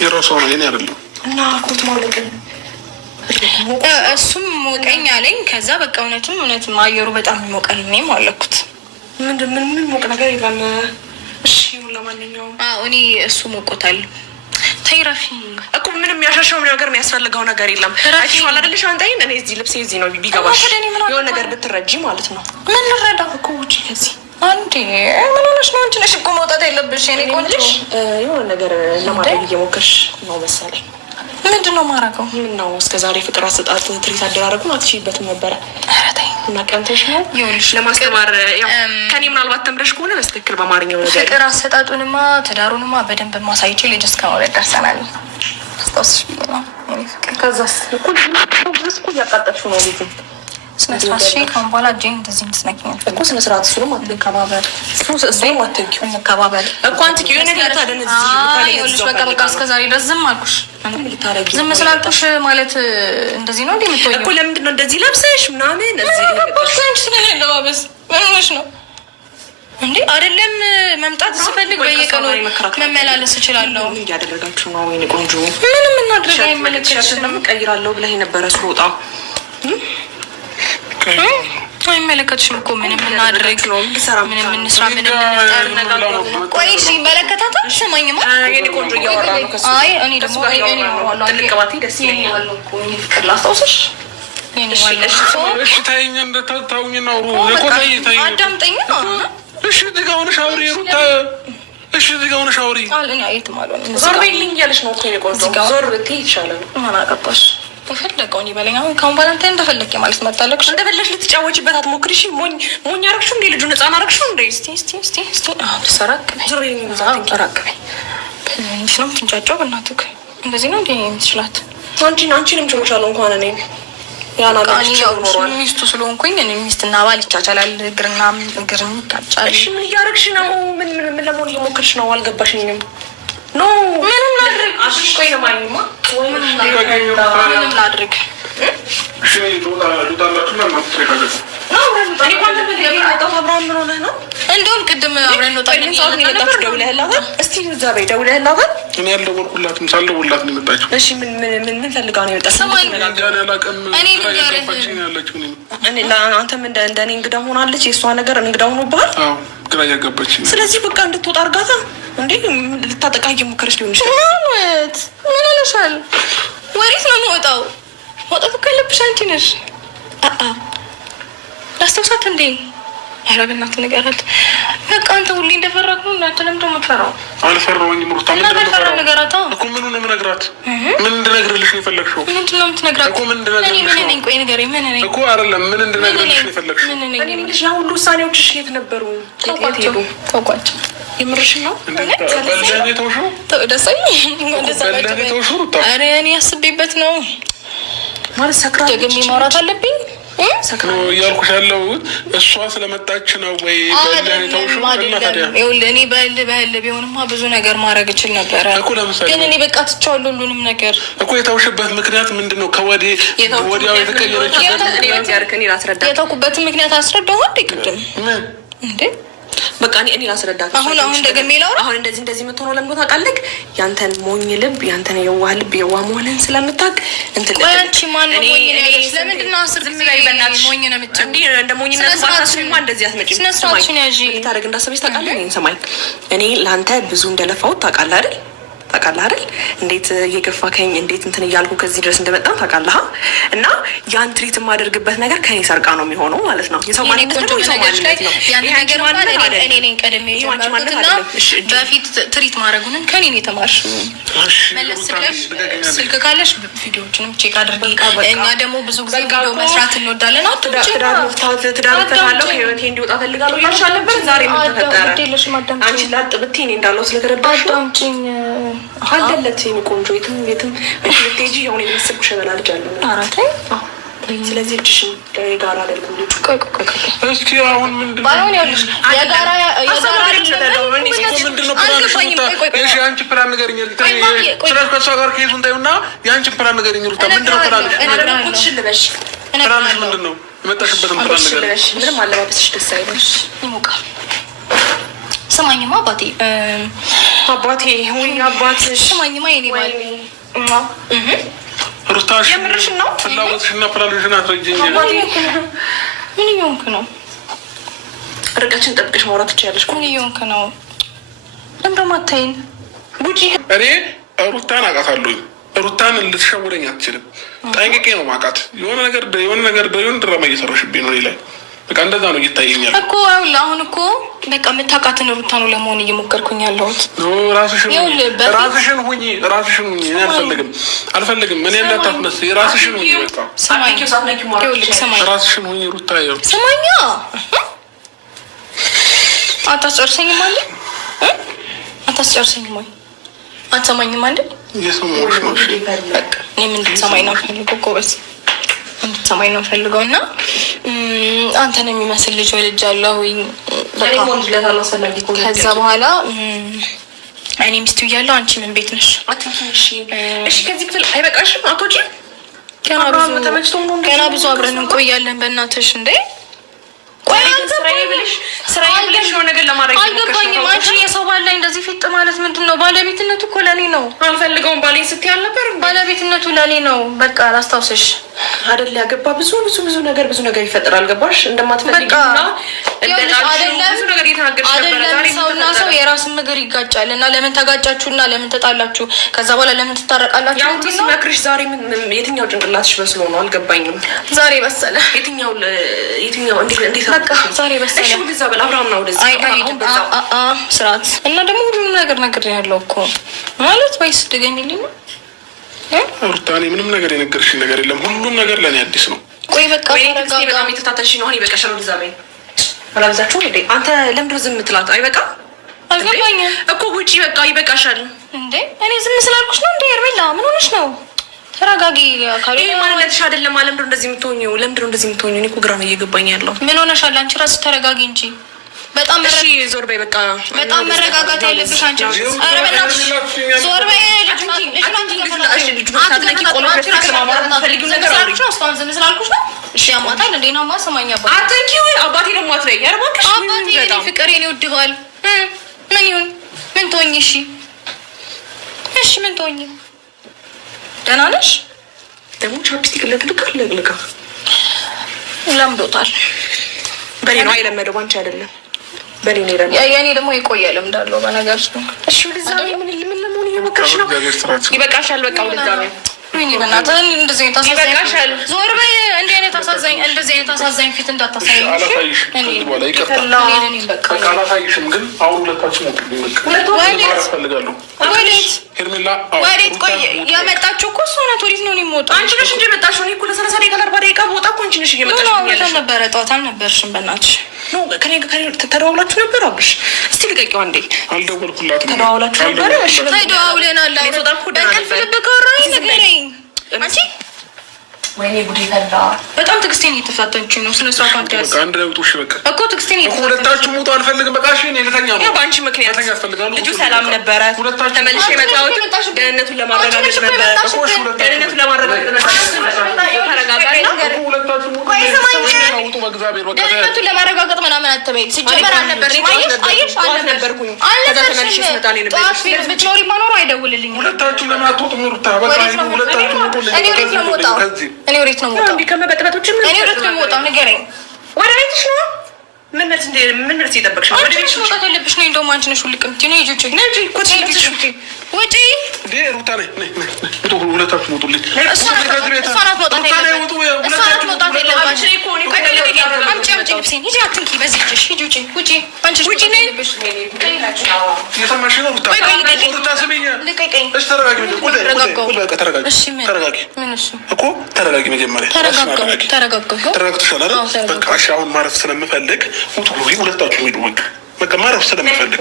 የራሷ ነው የኔ አይደለም። እና ኮት ማውለቅ እሱም ሞቀኝ አለኝ። ከዛ በቃ እውነትም አየሩ በጣም ይሞቃል። እኔም አለኩት ምን ሞቅ ነገር የለም። እሺ ለማንኛውም እኔ እሱ ሞቆታል። ተይረፊ እኮ ምንም ያሻሻው ነገር የሚያስፈልገው ነገር የለም። አይሻል አይደል? ሻንጣዬን እኔ እዚህ ልብሴ እዚህ ነው ቢገባሽ የሆነ ነገር ብትረጂ ማለት ነው። ምን ልረዳው እኮ ውጪ ከዚህ አንዴ ምን ሆነሽ ነው? አንቺ ነሽ እኮ መውጣት ያለብሽ። እኔ ቆንጆ የሆነ ነገር ለማድረግ እየሞከርሽ ነው መሰለኝ። ምንድን ነው ማረገው? ምን ነው እስከ ዛሬ ፍቅር አሰጣጥ ትሪት አደራረጉን አትችይበትም ነበረ። እና ቀንተሽ ነው ይኸውልሽ ለማስተማር ያው ከኔ ምናልባት ተምረሽ ከሆነ በትክክል በአማርኛው ነገር ፍቅር አሰጣጡንማ ትዳሩንማ በደንብ ማሳይቼ ልጅ እስከ መውለድ ደርሰናል። አስታውስሽ ብዬ ነው እኔ ፍቅር። ከዛስ እኮ እያቃጠልሽው ነው ልጁ። ስነ ስርዓት ከአሁን በኋላ እጄን እንደዚህ እንድትነኪኝ እኮ ስነ ስርዓት እሱንም አትንከባበል እሱንም አትንኪው እንከባበል እኮ አንቺ የሆነ ነገር ታደነዝሽ ይኸውልሽ በቃ እስከ ዛሬ ድረስ ዝም አልኩሽ። ዝም ስላልኩሽ ማለት እንደዚህ ነው እንዴ የምትሆኚው እኮ? ለምንድን ነው እንደዚህ ለብሰሽ ምናምን እዚህ አንቺ ስለኔ አለባበስ ምን ሆነሽ ነው እንዴ? አይደለም መምጣት ስፈልግ በየቀኑ መመላለስ እችላለሁ። ምን እያደረጋችሁ ነው? ወይኔ ቆንጆ ምንም እናድርግ አይመለከትሽም። ቀይራለሁ ብለህ የነበረ ስወጣ አይመለከትሽም እኮ ምንም እናድርግ ምንም እንስራ ምንም እንጠር። ቆይ እሺ ይመለከታታል። ስማኝማ የኔ ቆንጆ እያወራ ነው ከሱ። አይ እኔ ደግሞ ትልቅባቴ ደስ ይለኛል። ፍቅር ላስታውስሽ እሺ ታይኝ እንደታውኝ ነው እኮ ታይኝ አዳምጠኝ። እሺ ድጋውን ሻውሪ ሩታ እሺ ድጋውን ሻውሪ አለኝ አይት ማለት ነው። ዞር በይልኝ እያለሽ ነው እኮ የኔ ቆንጆ። ዞር ብትይ ይሻላል። ምን አገባሽ? የፈለገውን ይበለኝ። አሁን ከአሁን በኋላ አንተ እንደፈለግ ማለት መጣለቅሽ እንደፈለግሽ ልትጫወችበት አትሞክሪ። እሺ ሞኝ አረግሽው እንዴ? ልጁን ህፃን አረግሽው እንዴ? እስቲ ሰራቅ ዞር ሰራቅ እንዴት ነው የምትንጫጫው? በእናትህ እንደዚህ ነው እንዴ የምትችላት? አንቺንም ችሎሻለሁ እንኳን እኔ ሚስቱ ስለሆንኩኝ እኔ ሚስትና ባል ይቻቻላል። እግርና እግር ይጋጫል። እሺ ምን እያደረግሽ ነው? ምን ለመሆን እየሞከርሽ ነው? አልገባሽኝም። ኖ ምንም ላድርግ? ቆይ ለማንኛውም ምንም ላድርግ? እንደውም ቅድም አብረን እንወጣለን እያለች ደውለህላታል? እስቲ እዛ በይ ደውለህላታል? እኔ ያልደወልኩላትም ሳልደውልላት ነው የመጣችው። እሺ ምን ፈልጋ ነው የመጣችው? አንተም እንደኔ እንግዳ ሆናለች። የእሷ ነገር እንግዳ ሆኖብሃል? አዎ ግራ እያጋባች። ስለዚህ በቃ እንድትወጣ አድርጋታ። እንዴ ልታጠቃ እየሞከረች ሊሆን ይችላል። ማለት ምን ሆነሻል? ወዴት ነው የምወጣው? መውጣት እኮ ያለብሽ አንቺ ነሽ። ላስታውሳት እንዴ? ኧረ በእናትህ ንገራት። በቃ አንተ ሁሌ እንደፈራክ ነው። እናንተ ለምንድን ነው የምትፈራው? አልፈራሁኝም ሩታ። ምንድን ነው የምትፈራው? ንገራታ እኮ ምኑን ነው የምነግራት? ምን እንድነግርልሽ ነው የፈለግሽው? ምንድን ነው የምትነግራት እኮ? ምን እንድነግርልሽ ነው? ምን ነኝ? ቆይ ንገረኝ። ምን ነኝ እኮ? አይደለም ምን እንድነግርልሽ ነው የፈለግሽው? ምን ነኝ? ያ ሁሉ ውሳኔዎችሽ የት ነበሩ? የት ሄዱ? ተውቋቸው። የምርሽ ነው? በልደኔ ተውሽው? ደስ በልደኔ ተውሽው ሩታ? ኧረ እኔ አስቤበት ነው ማለት ሰክራ ደግሜ ማውራት አለብኝ እያልኩሽ ያለው እሷ ስለመጣች ነው ወይ? በልደኔ ተውሽው? እኔ በህል ቢሆንማ ብዙ ነገር ማድረግ እችል ነበረ። ግን እኔ በቃ ትቼዋለሁ ሁሉንም ነገር እኮ። የተውሽበት ምክንያት ምንድን ነው? ከወዲያው የተቀየረችበት የተውኩበትን ምክንያት አስረዳሁ እንዴ? ቅድም እንዴ በቃ እኔ ላስረዳት። አሁን ደግሜ ላውራ። አሁን እንደዚህ የምትሆነው ለምን ታውቃለህ? ያንተን ሞኝ ልብ ያንተን የዋህ ልብ የዋህ መሆንህን ስለምታውቅ እንትን አንቺ ማን ነው ሞኝ ነው ያለሽ? ለምንድን ነው አስር ጊዜ ሞኝ ነው የምትጨምጪው? እንዴ እንደ ሞኝነት ባታስቢማ እንደዚህ አትመጪም። ስነ ስርዓትሽን ያዢ። ታደርግ እንዳሰበች ታውቃለህ? እኔን ሰማኝ። እኔ ለአንተ ብዙ እንደለፋሁት ታውቃለህ አይደል? እንዴት እየገፋከኝ እንዴት እንትን እያልኩ ከዚህ ድረስ እንደመጣን ታውቃለህ። እና ያን ትሪት የማደርግበት ነገር ከኔ ሰርቃ ነው የሚሆነው ማለት ነው። የሰው ማንነት ደግሞ የሰው ማንነት ነው። እኔ ነኝ ቀድሜ የጀመርኩትና በፊት ትሪት ማድረጉንን ከኔ ነው የተማርሽው። መለስ ብለሽ ስልክ ካለሽ ቪዲዮዎችንም ቼክ አድርጊ። እኛ ደግሞ ብዙ ጊዜ ቪዲዮ መስራት እንወዳለን። ትዳር ፈታለሁ ከህይወቴ እንዲወጣ ፈልጋለሁ እያልሽ አልነበረ? ዛሬ ምን ተፈጠረ? አንቺ ላጥ ብትይ እኔ እንዳለው ስለተረዳሽ አዳምጪኝ። አለለት የኔ ቆንጆ የትም ብትሄጂ የሆነ የመሰልኩ ሸበላ ልጅ አለ። አራታይ ስለዚህ እጅሽን የጋራ አደርግም። እስኪ አሁን ምንድን ነው የጋራ የአንቺ ፕላን ንገሪኝ። ስለዚህ ከእሷ ጋር ከሄዱ እንዳይሆንና የአንቺን ፕላን ንገሪኝ ሩታ። ምንድን ነው ፕላንሽ? ፕላንሽ ምንድን ነው? የመጣሽበትን ፕላን ንገሪኝ። ምንም አለባበስሽ ደስ አይልም። ይሞቃል ስማኝማ አባቴ ወይ አባትሽ ስማኝማ የኔ ባል ሩታሽ የምርሽን ነው? ፍላጎትሽና ፕላንሽን አትረጅኝ። ምን እየሆንክ ነው? ርቀችን ጠብቀሽ ማውራት ትችያለሽ። ምን እየሆንክ ነው? እንደማታይን ቡጪ እኔ ሩታን አውቃታለሁኝ። ሩታን ልትሸውደኝ አትችልም። ጠንቅቄ ነው ማውቃት። የሆነ ነገር ድራማ እየሰራሽብኝ ነው ላይ በቃ እንደዛ ነው እየታየኛል እኮ። አሁን እኮ በቃ የምታውቃትን ሩታ ነው ለመሆን እየሞከርኩኝ ያለሁት። ራስሽን ሁኚ። እኔ አልፈልግም። እኔ እንዳታስመስይ። ራስሽን ሁኚ። በቃ ራስሽን ሁኚ ሩታ። ስማኛ አታስጨርሰኝም አለ አታስጨርሰኝም ወይ አትሰማኝም አለ። እየሰማሁሽ ነው። በቃ እኔም እንድትሰማኝ ነው ፈልገው ጎበዝ እንድትሰማኝ ነው ፈልገው እና አንተን የሚመስል ልጅ ወልጃለሁኝ። ከዛ በኋላ እኔ ሚስቱ እያለሁ አንቺ ምን ቤት ነሽ? እሺ ከዚህ ክፍል አይበቃሽም? አቶጂ ገና ብዙ አብረን እንቆያለን። በእናትሽ እንዴ ስራዬ ብለሽ የሆነ ነገር ለማድረግ አልገባኝም። አንቺ የሰው ባል ላይ እንደዚህ ፊጥ ማለት ምንድን ነው? ባለቤትነቱ እኮ ለኔ ነው። አልፈልገውም ባሌን ስትይ አልነበር? ባለቤትነቱ ለኔ ነው። በቃ ላስታውስሽ አይደል? ያገባ ብዙ ነገር ይፈጠራል። ገባሽ? እንደማትፈልጊና ብዙ ነገር እየተናገርሽ ነበር። ሰውና ሰው የራስን ነገር ይጋጫል እና ለምን ተጋጫችሁና ለምን ተጣላችሁ? ከዛ በኋላ ለምን ትታረቃላችሁ? ያው ሲመክርሽ ዛሬ የትኛው ጭንቅላትሽ በስሎ ነው? አልገባኝም። ዛሬ በሰለ የትኛው እንዴት በቃ ዛሬ በሰለ። እሺ ወደዛ በል አብርሃም ነው ወደዛ ስርዓት እና ደግሞ ሁሉም ነገር ያለው እኮ ማለት ወይስ ድገሚልኝ ነው ሩታ? እኔ ምንም ነገር የነገርሽኝ ነገር የለም። ሁሉም ነገር ለእኔ አዲስ ነው። ቆይ በቃ በጣም የተታተልሽ ነው። አሁን ይበቃሻል። ወደዛ በይ። አላብዛችሁ እንዴ አንተ ለምንድን ነው ዝም ትላት? አይበቃ አልገባኝም እኮ ውጪ። በቃ ይበቃሻል እንዴ። እኔ ዝም ስላልኩሽ ነው እንዴ? ሄርሜላ ምን ሆነሽ ነው? ተረጋጊ። ይሄ ማንነትሽ አይደለም። ለምንድን ነው እንደዚህ የምትሆኚው? እኔ እኮ ግራ ነው እየገባኝ ያለው። ምን ሆነሻል አንቺ? ራስሽ ተረጋጊ እንጂ። በጣም ዞር በይ። በቃ በጣም መረጋጋት ያለብሽ አንቺ። ኧረ በእናትሽ ዞር በይ። እሺ ያማታል እንዴ? ናማ ሰማኝ አባቴ። አትንኪው። አባቴ ደግሞ አትበይ። ኧረ እባክሽ አባቴ የኔ ፍቅር የኔ ውድ ባል ምን ይሁን? ምን ትሆኚ? እሺ ምን ትሆኚ? ደህና ነሽ? ደግሞ ቻፕስቲክ ለቅልቃ ለምዶታል። በኔ ነው የለመደው፣ ባንቺ አይደለም። በኔ ነው የለመደው። የኔ ደግሞ የቆየ ልምድ አለው በነገር ነው። እሺ ወደዛ ምን ለመሆን እየሞከርሽ ነው? ይበቃሻል። በቃ ወደዛ ነው። በእናትህ እንደዚህ ይበቃሻል። ዞር በይ። እንደዚህ አይነት አሳዛኝ ፊት እንዳታሳይኝ። አላሳይሽም፣ ግን አሁን ሁለታችን ወዴት? ቆይ የመጣችሁ እኮ እሷ ናት። ወዴት ነው የምወጣው? አንቺ ነሽ እንጂ የመጣሽው። እኔ እኮ ለ30 ደቂቃ ለ40 ደቂቃ በወጣ እኮ አንቺ ነሽ እየመጣሽ ነበረ። ጠዋት አልነበርሽም? በእናትሽ ከኔ ተደዋውላችሁ ነበር? አብሽ እስቲ ልቀቂው አንዴ። አልደወልኩላትም። ተደዋውላችሁ ነበር? ተደዋውለናል። በእንቅልፍ ልብ ካወራኝ ንገረኝ አንቺ። ወይኔ ጉዴ ፈላ። በጣም ትዕግስቴን እየተፈታተንችኝ ነው። ስነ ስርዓት አዳስ አንድ ላይ ውጡሽ። በቃ እኮ ትዕግስቴን እየተፈታተንችኝ። ሁለታችሁ ሙጡ። አልፈልግም። በቃ እሺ። እኔ ልተኛ ነው። ያው በአንቺ ምክንያት ልጁ ሰላም ነበረ። ተመልሼ የመጣሁት ደህንነቱን ለማረጋገጥ ነበረ። ደህንነቱን ለማረጋገጥ ነበረ። ተረጋጋና ደህንነቱን ለማረጋገጥ ምናምን አትበይ። ሲጀመር አልነበርኩም። አየሽ አልነበርኩም። ከዛ ተመልሼ ስመጣ ነው የነበረው። ጠዋት ብትኖሪ ማኖሩ አይደውልልኝም። ሁለታችሁ ለምን አትወጡም? ሩታ በቃ ሁለታችሁ ሙጡ። እኔ ወዴት ነው የምወጣው? እኔ ወዴት ነው የምወጣው? ንገረኝ። ወደ ቤትሽ ነው? ምን መልስ እየጠበቅሽ ነው? ወደ ቤትሽ መውጣት ያለብሽ ነው። እንደውም አንቺ ነሽ ውልቅ የምትይው። ነይ ሂጂ ውጪ። ሩታ ነይ፣ ሁለታችሁ ውጡልኝ። እሷ ናት መውጣት የለባትም። አምጪ ልብሴን። ሂጂ አትንኪ። በዚህ እጅሽ ሂጂ ውጪ። አንቺ ውጪ ነይ። እየሰማሽ ነው ሩታ? ሩታ ስሚኝ። ልቀቀኝ። እሺ ተረጋጊ። ተረጋጊ መጀመሪያ። ተረጋግተሻል አይደል? በቃ እሺ። አሁን ማረፍ ስለምፈልግ ውጡ። ሁለታችሁ ሂዱ። በቃ ማረፍ ስለምፈልግ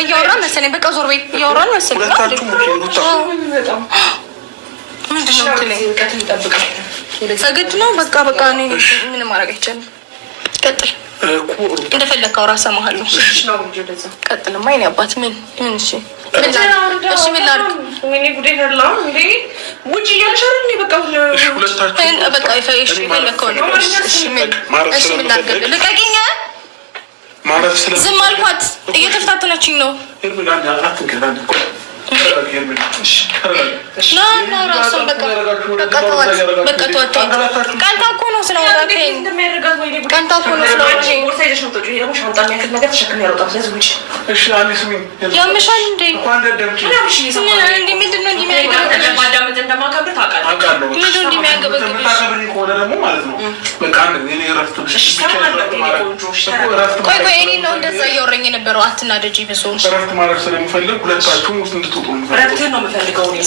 እያወራን መሰለኝ። በቃ ዞር ቤት እያወራን መሰለኝ። ሁለታችሁ ምንድን ነው የምትለኝ? ግድ ነው። በቃ ምንም ማድረግ አይቻልም። ቀጥል። እንደፈለግህ አውራ፣ እሰማሃለሁ። ቀጥልማ የእኔ አባት። ምን እሺ ምን ላድርግ? ውጭ እያለሽ አይደል? በቃ የፈለግከውን ምን ላድርግ? ልቀቂኝ። ማለት ዝም አልኳት። እየተፈታተነችኝ ነው። ቀንታ እኮ ነው ስለወጣኝ። ቀንታ እኮ ነው ስለወጣኝ። ያምሻል እንዴ? ምንድን ነው ቆይ ቆይ፣ እኔ ነው እንደዛ እያወራኝ የነበረው። አትናደጂ ብዙ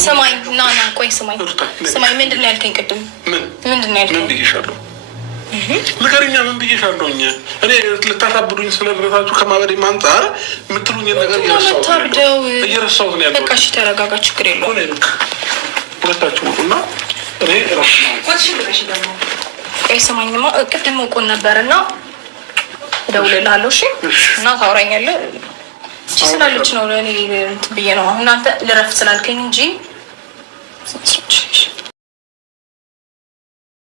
ስማኝ፣ ና ቆይ ስማኝ፣ ምንድን ነው ያልከኝ ቅድም? ምንድን ነው ያልከኝ? ንገረኛ፣ ምን ብዬሻለሁኝ? እኔ ልታሳብዱኝ ስለብረታችሁ ከማበዴም አንጻር የምትሉኝ ነገር እየረሳሁት ነው ያለው። በቃ እሺ ተረጋጋ፣ ችግር የለውም። ሁለታችሁ ውጡና እኔ እረፍት ስማኝማ፣ ቅድም እውቁን ነበር እና እደውልልሃለሁ። እሺ እና ታወራኛለህ። እቺ ስላለች ነው እኔ እንትን ብዬ ነው እናንተ ልረፍት ስላልከኝ እንጂ